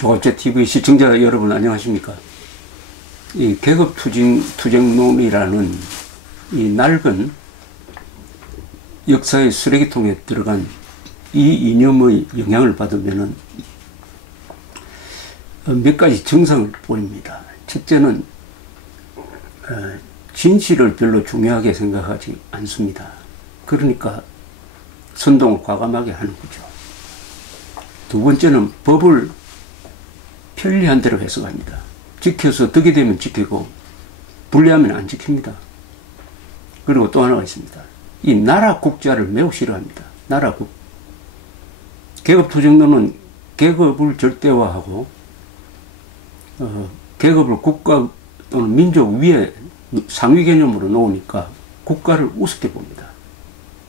조갑제 TV 시청자 여러분 안녕하십니까? 이 계급투쟁론이라는 이 낡은 역사의 쓰레기통에 들어간 이 이념의 영향을 받으면은 몇 가지 증상을 보입니다. 첫째는 진실을 별로 중요하게 생각하지 않습니다. 그러니까 선동을 과감하게 하는 거죠. 두 번째는 법을 편리한 대로 해석합니다. 지켜서 득이 되면 지키고 불리하면 안 지킵니다. 그리고 또 하나가 있습니다. 이 나라 국자를 매우 싫어합니다. 나라국. 계급투쟁론은 계급을 절대화하고 계급을 국가 또는 민족 위에 상위 개념으로 놓으니까 국가를 우습게 봅니다.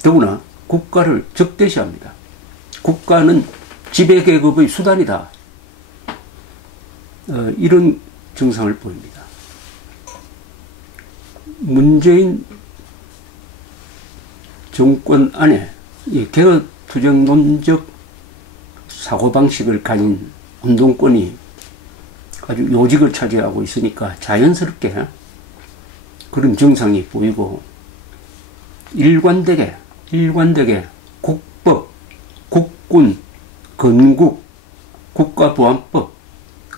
더구나 국가를 적대시합니다. 국가는 지배계급의 수단이다. 이런 증상을 보입니다. 문재인 정권 안에 이 계급투쟁론적 사고방식을 가진 운동권이 아주 요직을 차지하고 있으니까 자연스럽게 그런 증상이 보이고 일관되게 국법, 국군, 건국, 국가보안법,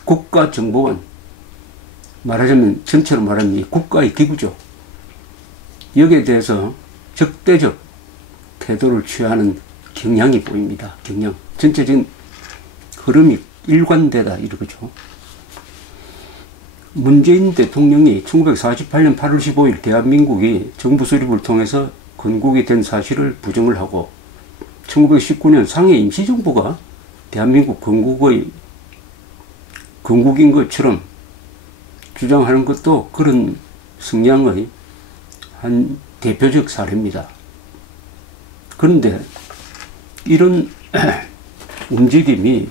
국가정보원, 말하자면 전체로 말하면 이 국가의 기구죠. 여기에 대해서 적대적 태도를 취하는 경향이 보입니다. 경향. 전체적인 흐름이 일관되다 이러죠. 문재인 대통령이 1948년 8월 15일 대한민국이 정부 수립을 통해서 건국이 된 사실을 부정을 하고 1919년 상해 임시정부가 대한민국 건국인 것처럼 주장하는 것도 그런 성향의 한 대표적 사례입니다. 그런데 이런 움직임이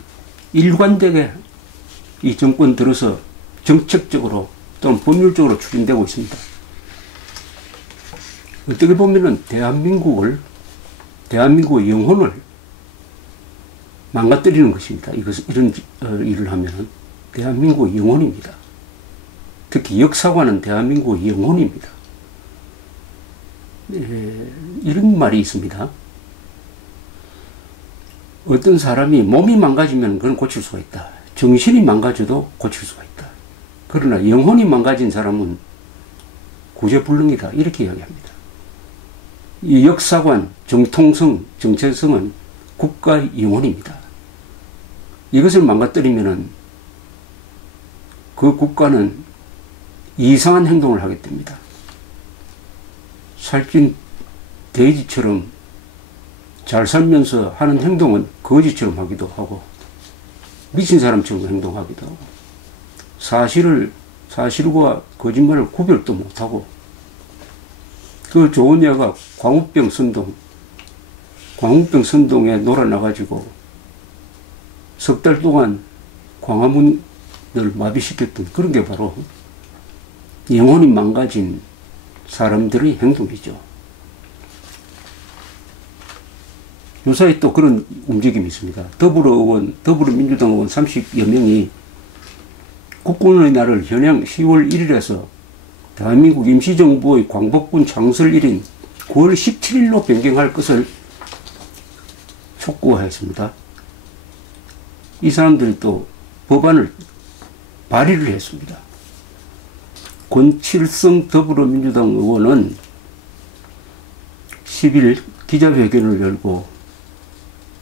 일관되게 이 정권 들어서 정책적으로 또는 법률적으로 추진되고 있습니다. 어떻게 보면은 대한민국의 영혼을 망가뜨리는 것입니다. 이런 일을 하면은 대한민국의 영혼입니다. 특히 역사관은 대한민국의 영혼입니다. 이런 말이 있습니다. 어떤 사람이 몸이 망가지면 그건 고칠 수가 있다. 정신이 망가져도 고칠 수가 있다. 그러나 영혼이 망가진 사람은 구제불능이다. 이렇게 이야기합니다. 이 역사관, 정통성, 정체성은 국가의 영혼입니다. 이것을 망가뜨리면은 그 국가는 이상한 행동을 하게 됩니다. 살찐 돼지처럼 잘 살면서 하는 행동은 거지처럼 하기도 하고 미친 사람처럼 행동하기도 하고 사실과 거짓말을 구별도 못하고 그 좋은 애가 광우병 선동에 놀아나가지고 석 달 동안 광화문을 마비시켰던 그런 게 바로 영혼이 망가진 사람들의 행동이죠. 요사이 또 그런 움직임이 있습니다. 더불어민주당 의원 30여 명이 국군의 날을 현행 10월 1일에서 대한민국 임시정부의 광복군 창설일인 9월 17일로 변경할 것을 촉구하였습니다. 이 사람들이 또 법안을 발의를 했습니다. 권칠성 더불어민주당 의원은 10일 기자회견을 열고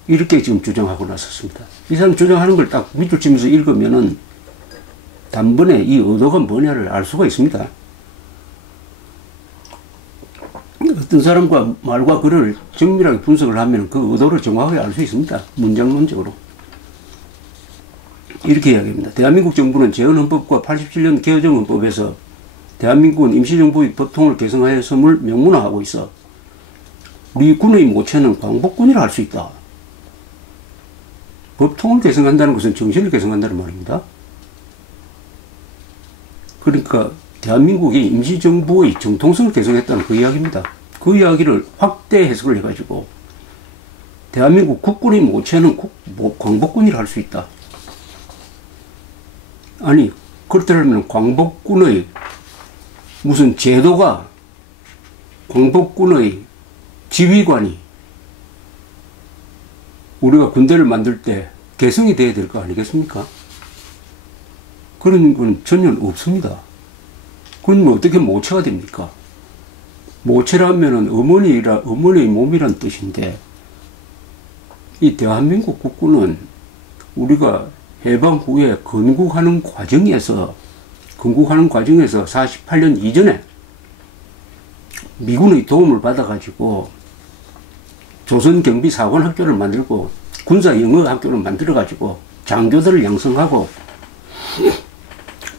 이렇게 지금 주장하고 나섰습니다. 이 사람 주장하는 걸 딱 밑줄 치면서 읽으면은 단번에 이 의도가 뭐냐를 알 수가 있습니다. 어떤 사람과 말과 글을 정밀하게 분석을 하면 그 의도를 정확하게 알 수 있습니다. 문장론적으로. 이렇게 이야기합니다. 대한민국 정부는 재헌헌법과 87년 개정헌법에서 대한민국은 임시정부의 법통을 개성하였음을 명문화하고 있어 우리 군의 모체는 광복군이라 할 수 있다. 법통을 개성한다는 것은 정신을 개성한다는 말입니다. 그러니까 대한민국이 임시정부의 정통성을 개성했다는 그 이야기입니다. 그 이야기를 확대 해석을 해가지고 대한민국 국군의 모체는 광복군이라 할 수 있다. 아니, 그렇다면 광복군의 무슨 제도가, 광복군의 지휘관이 우리가 군대를 만들 때 개성이 돼야 될 거 아니겠습니까? 그런 건 전혀 없습니다. 그건 어떻게 모체가 됩니까? 모체라면은 어머니의 몸이란 뜻인데, 이 대한민국 국군은 우리가 해방 후에 건국하는 과정에서 48년 이전에 미군의 도움을 받아가지고 조선경비사관학교를 만들고 군사영어학교를 만들어가지고 장교들을 양성하고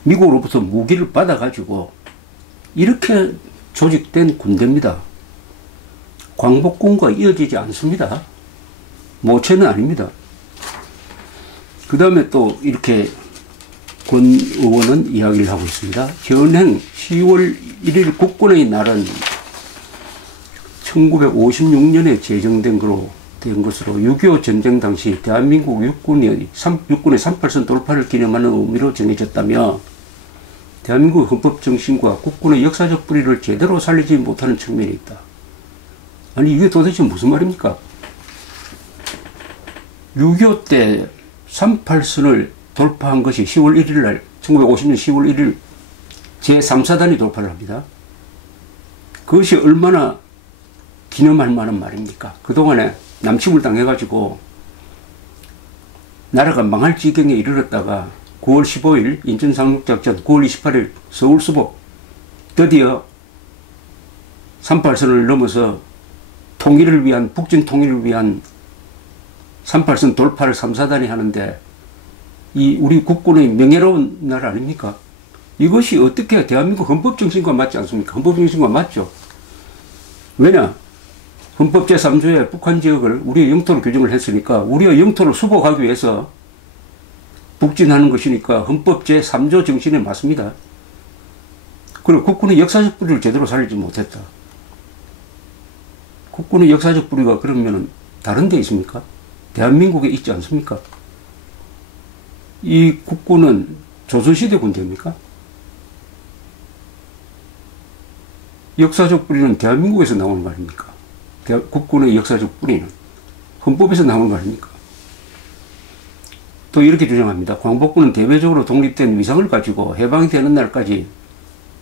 미국으로부터 무기를 받아가지고 이렇게 조직된 군대입니다. 광복군과 이어지지 않습니다. 모체는 아닙니다. 그 다음에 또 이렇게 권 의원은 이야기를 하고 있습니다. 현행 10월 1일 국군의 날은 1956년에 제정된 것으로 6.25 전쟁 당시 대한민국 육군의 38선 돌파를 기념하는 의미로 정해졌다며, 대한민국 헌법 정신과 국군의 역사적 뿌리를 제대로 살리지 못하는 측면이 있다. 아니, 이게 도대체 무슨 말입니까? 6.25 때 38선을 돌파한 것이 10월 1일 날, 1950년 10월 1일 제3사단이 돌파를 합니다. 그것이 얼마나 기념할 만한 말입니까? 그동안에 남침을 당해가지고 나라가 망할 지경에 이르렀다가 9월 15일 인천 상륙작전, 9월 28일 서울 수복, 드디어 38선을 넘어서 통일을 위한, 북진 통일을 위한 38선 돌파를 3사단이 하는데, 이 우리 국군의 명예로운 날 아닙니까? 이것이 어떻게 대한민국 헌법 정신과 맞지 않습니까? 헌법 정신과 맞죠? 왜냐? 헌법 제3조에 북한 지역을 우리의 영토로 규정을 했으니까 우리의 영토를 수복하기 위해서 북진하는 것이니까 헌법 제3조 정신에 맞습니다. 그리고 국군의 역사적 뿌리를 제대로 살리지 못했다. 국군의 역사적 뿌리가 그러면 다른 데 있습니까? 대한민국에 있지 않습니까? 이 국군은 조선시대 군대입니까? 역사적 뿌리는 대한민국에서 나오는 거 아닙니까? 국군의 역사적 뿌리는 헌법에서 나오는 거 아닙니까? 또 이렇게 주장합니다. 광복군은 대외적으로 독립된 위상을 가지고 해방이 되는 날까지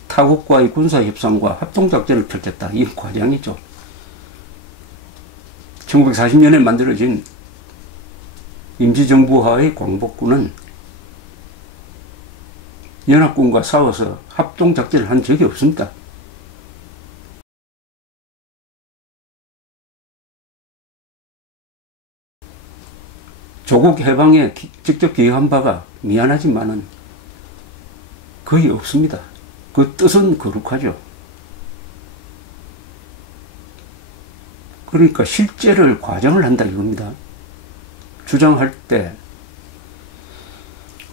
타국과의 군사협상과 합동작전을 펼쳤다. 이 과장이죠. 1940년에 만들어진 임시정부 하의 광복군은 연합군과 싸워서 합동작전을 한 적이 없습니다. 조국 해방에 직접 기여한 바가 미안하지만은 거의 없습니다. 그 뜻은 거룩하죠. 그러니까 실제를 과장을 한다 이겁니다. 주장할 때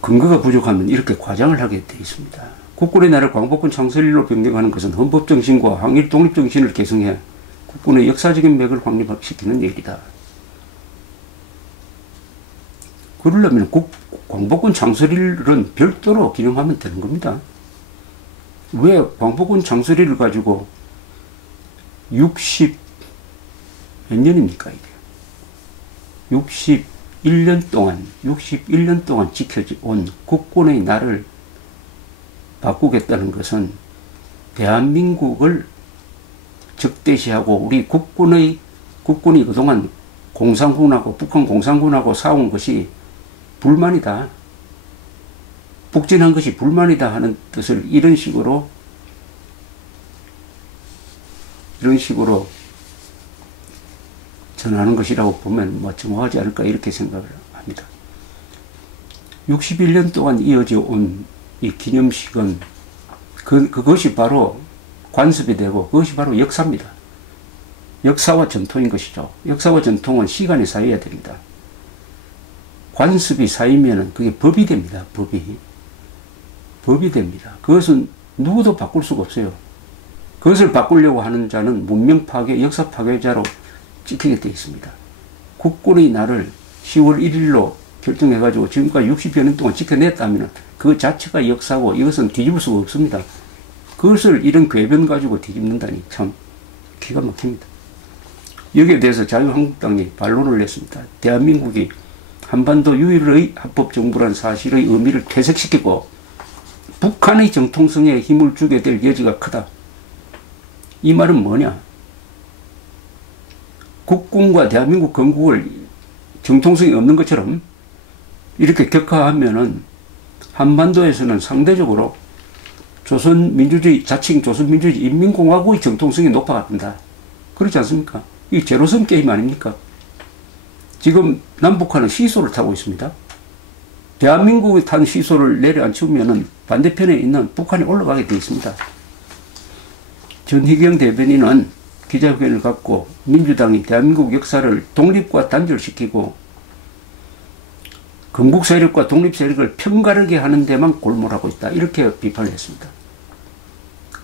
근거가 부족하면 이렇게 과장을 하게 돼 있습니다. 국군의 날을 광복군 창설일로 변경하는 것은 헌법 정신과 항일 독립 정신을 계승해 국군의 역사적인 맥을 확립시키는 일이다. 그러려면 광복군 창설일은 별도로 기념하면 되는 겁니다. 왜 광복군 창설일을 가지고 60 몇 년입니까 이게? 61년 동안 지켜온 국군의 날을 바꾸겠다는 것은 대한민국을 적대시하고 우리 국군이 그동안 공산군하고 북한 공산군하고 싸운 것이 불만이다. 북진한 것이 불만이다 하는 뜻을 이런 식으로 전하는 것이라고 보면 뭐 정확하지 않을까 이렇게 생각을 합니다. 61년 동안 이어져 온 이 기념식은 그것이 바로 관습이 되고 그것이 바로 역사입니다. 역사와 전통인 것이죠. 역사와 전통은 시간이 쌓여야 됩니다. 관습이 쌓이면 그게 법이 됩니다. 법이 됩니다. 그것은 누구도 바꿀 수가 없어요. 그것을 바꾸려고 하는 자는 문명 파괴, 역사 파괴자로 찍히게 되어 있습니다. 국군의 날을 10월 1일로 결정해가지고 지금까지 60여 년 동안 지켜냈다면 그 자체가 역사고 이것은 뒤집을 수가 없습니다. 그것을 이런 궤변 가지고 뒤집는다니 참 기가 막힙니다. 여기에 대해서 자유한국당이 반론을 냈습니다. 대한민국이 한반도 유일의 합법정부라는 사실의 의미를 퇴색시키고 북한의 정통성에 힘을 주게 될 여지가 크다. 이 말은 뭐냐? 국군과 대한민국 건국을 정통성이 없는 것처럼 이렇게 격하하면은 한반도에서는 상대적으로 조선민주주의, 자칭 조선민주주의 인민공화국의 정통성이 높아갑니다. 그렇지 않습니까? 이 제로섬 게임 아닙니까? 지금 남북한은 시소를 타고 있습니다. 대한민국이 탄 시소를 내려앉히면은 반대편에 있는 북한이 올라가게 되어 있습니다. 전희경 대변인은 기자회견을 갖고 민주당이 대한민국 역사를 독립과 단절시키고 건국 세력과 독립 세력을 편가르게 하는 데만 골몰하고 있다. 이렇게 비판을 했습니다.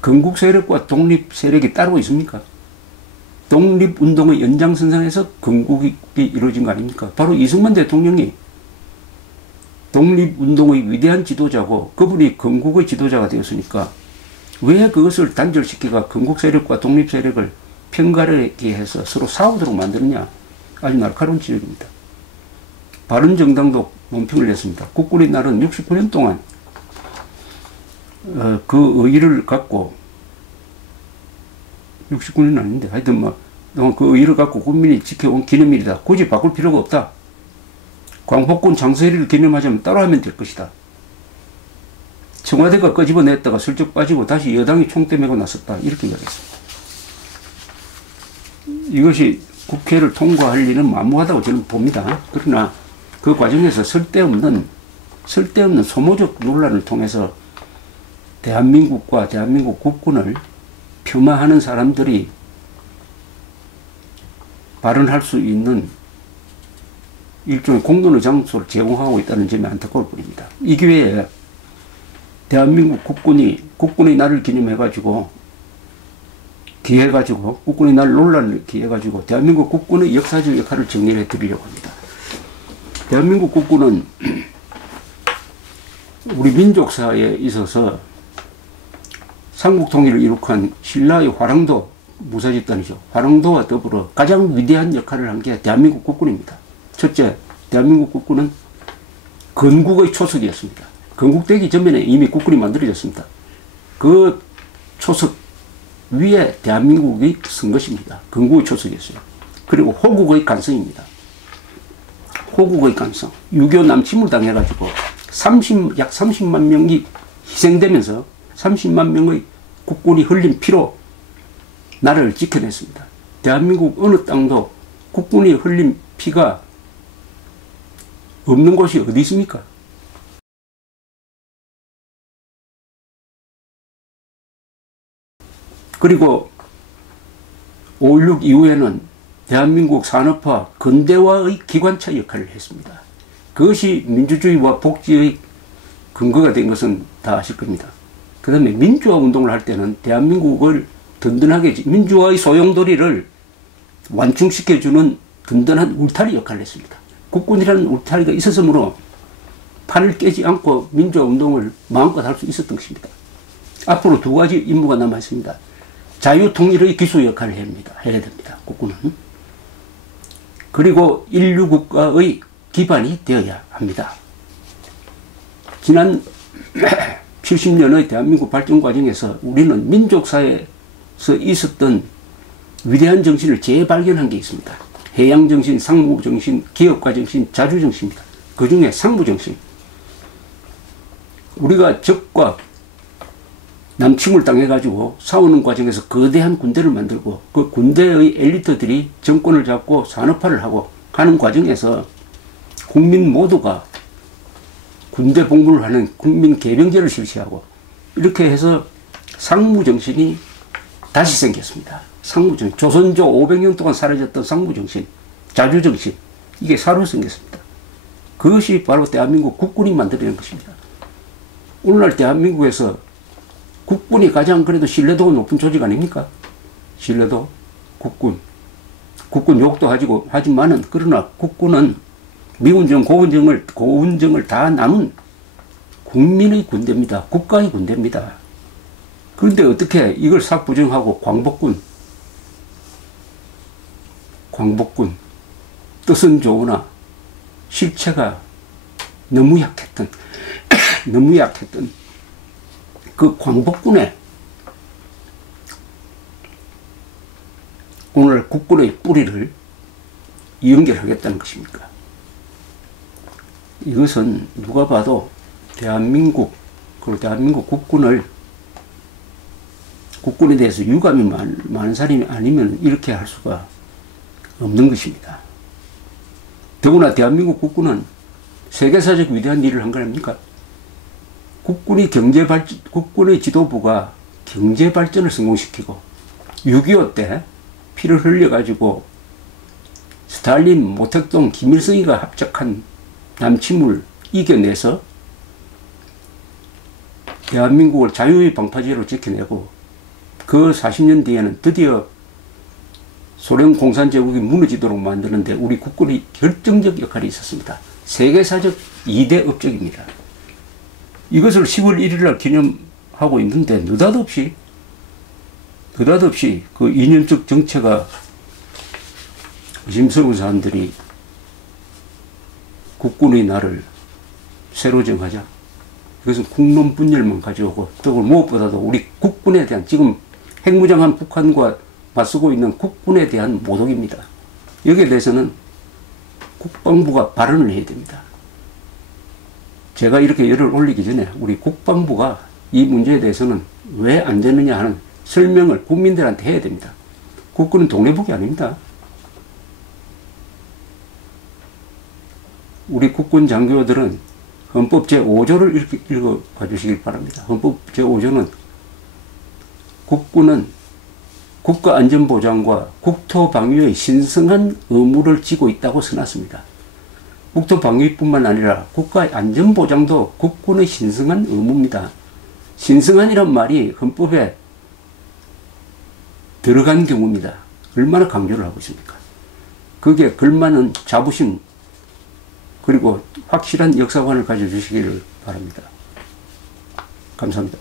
건국 세력과 독립 세력이 따로 있습니까? 독립운동의 연장선상에서 건국이 이루어진 거 아닙니까? 바로 이승만 대통령이 독립운동의 위대한 지도자고 그분이 건국의 지도자가 되었으니까 왜 그것을 단절시키고 건국 세력과 독립 세력을 편가르게 해서 서로 싸우도록 만드느냐. 아주 날카로운 지적입니다. 바른정당도 논평을 냈습니다. 국군의 날은 69년 동안 그 의의를 갖고 69년 아닌데 하여튼 그 의의를 갖고 국민이 지켜온 기념일이다. 굳이 바꿀 필요가 없다. 광복군 장서일을 기념하자면 따로 하면 될 것이다. 청와대가 끄집어냈다가 슬쩍 빠지고 다시 여당이 총대 메고 나섰다. 이렇게 이야기했습니다. 이것이 국회를 통과할 일은 만무하다고 저는 봅니다. 그러나 그 과정에서 쓸데없는 소모적 논란을 통해서 대한민국과 대한민국 국군을 폄하하는 사람들이 발언할 수 있는 일종의 공론의 장소를 제공하고 있다는 점이 안타까울 뿐입니다. 이 기회에 대한민국 국군의 날을 기념해가지고 국군의 날 논란을 기해가지고 대한민국 국군의 역사적 역할을 정리해 드리려고 합니다. 대한민국 국군은 우리 민족사에 있어서 삼국통일을 이룩한 신라의 화랑도 무사집단이죠. 화랑도와 더불어 가장 위대한 역할을 한 게 대한민국 국군입니다. 첫째, 대한민국 국군은 건국의 초석이었습니다. 건국되기 전에 이미 국군이 만들어졌습니다. 그 초석 위에 대한민국이 선 것입니다. 건국의 초석이었어요. 그리고 호국의 간성입니다. 호국의 간성. 6.25 남침을 당해가지고 약 30만 명이 희생되면서 30만 명의 국군이 흘린 피로 나라를 지켜냈습니다. 대한민국 어느 땅도 국군이 흘린 피가 없는 곳이 어디 있습니까? 그리고 5.16 이후에는 대한민국 산업화 근대화의 기관차 역할을 했습니다. 그것이 민주주의와 복지의 근거가 된 것은 다 아실 겁니다. 그 다음에 민주화 운동을 할 때는 대한민국을 든든하게 민주화의 소용돌이를 완충시켜주는 든든한 울타리 역할을 했습니다. 국군이라는 울타리가 있었으므로 판을 깨지 않고 민주화 운동을 마음껏 할 수 있었던 것입니다. 앞으로 두 가지 임무가 남아 있습니다. 자유통일의 기수 역할을 해야 됩니다. 국군은. 그리고 인류 국가의 기반이 되어야 합니다. 지난 70년의 대한민국 발전 과정에서 우리는 민족사회에서 있었던 위대한 정신을 재발견한 게 있습니다. 해양정신, 상무정신, 기업가정신, 자주정신입니다. 그 중에 상무정신. 우리가 적과 남침을 당해가지고 싸우는 과정에서 거대한 군대를 만들고 그 군대의 엘리트들이 정권을 잡고 산업화를 하고 하는 과정에서 국민 모두가 군대 복무를 하는 국민 개병제를 실시하고 이렇게 해서 상무정신이 다시 생겼습니다. 상무정신. 조선조 500년 동안 사라졌던 상무정신, 자주정신. 이게 새로 생겼습니다. 그것이 바로 대한민국 국군이 만들어낸 것입니다. 오늘날 대한민국에서 국군이 가장 그래도 신뢰도가 높은 조직 아닙니까? 신뢰도, 국군 욕도 하지만은 그러나 국군은 미군정, 고군정을 다 나눈 국민의 군대입니다. 국가의 군대입니다. 그런데 어떻게 이걸 싹 부정하고 광복군, 뜻은 좋으나 실체가 너무 약했던 그 광복군에 오늘 국군의 뿌리를 연결하겠다는 것입니까? 이것은 누가 봐도 대한민국 국군에 대해서 유감이 많은 사람이 아니면 이렇게 할 수가 없는 것입니다. 더구나 대한민국 국군은 세계사적 위대한 일을 한 거 아닙니까? 국군의 지도부가 경제발전을 성공시키고 6.25 때 피를 흘려가지고 스탈린, 모택동, 김일성이가 합작한 남침을 이겨내서 대한민국을 자유의 방파제로 지켜내고 그 40년 뒤에는 드디어 소련 공산제국이 무너지도록 만드는데 우리 국군이 결정적 역할이 있었습니다. 세계사적 2대 업적입니다. 이것을 10월 1일 날 기념하고 있는데 느닷없이 그 이념적 정체가 의심스러운 사람들이 국군의 날을 새로 정하자. 이것은 국론 분열만 가져오고 또 무엇보다도 우리 국군에 대한 지금 핵무장한 북한과 맞서고 있는 국군에 대한 모독입니다. 여기에 대해서는 국방부가 발언을 해야 됩니다. 제가 이렇게 열을 올리기 전에 우리 국방부가 이 문제에 대해서는 왜 안 되느냐 하는 설명을 국민들한테 해야 됩니다. 국군은 동네북이 아닙니다. 우리 국군 장교들은 헌법 제5조를 읽어봐 주시길 바랍니다. 헌법 제5조는 국군은 국가안전보장과 국토방위의 신성한 의무를 지고 있다고 써놨습니다. 국토방위뿐만 아니라 국가안전보장도 국군의 신성한 의무입니다. 신성한이란 말이 헌법에 들어간 경우입니다. 얼마나 강조를 하고 있습니까? 거기에 걸맞는 자부심 그리고 확실한 역사관을 가져주시기를 바랍니다. 감사합니다.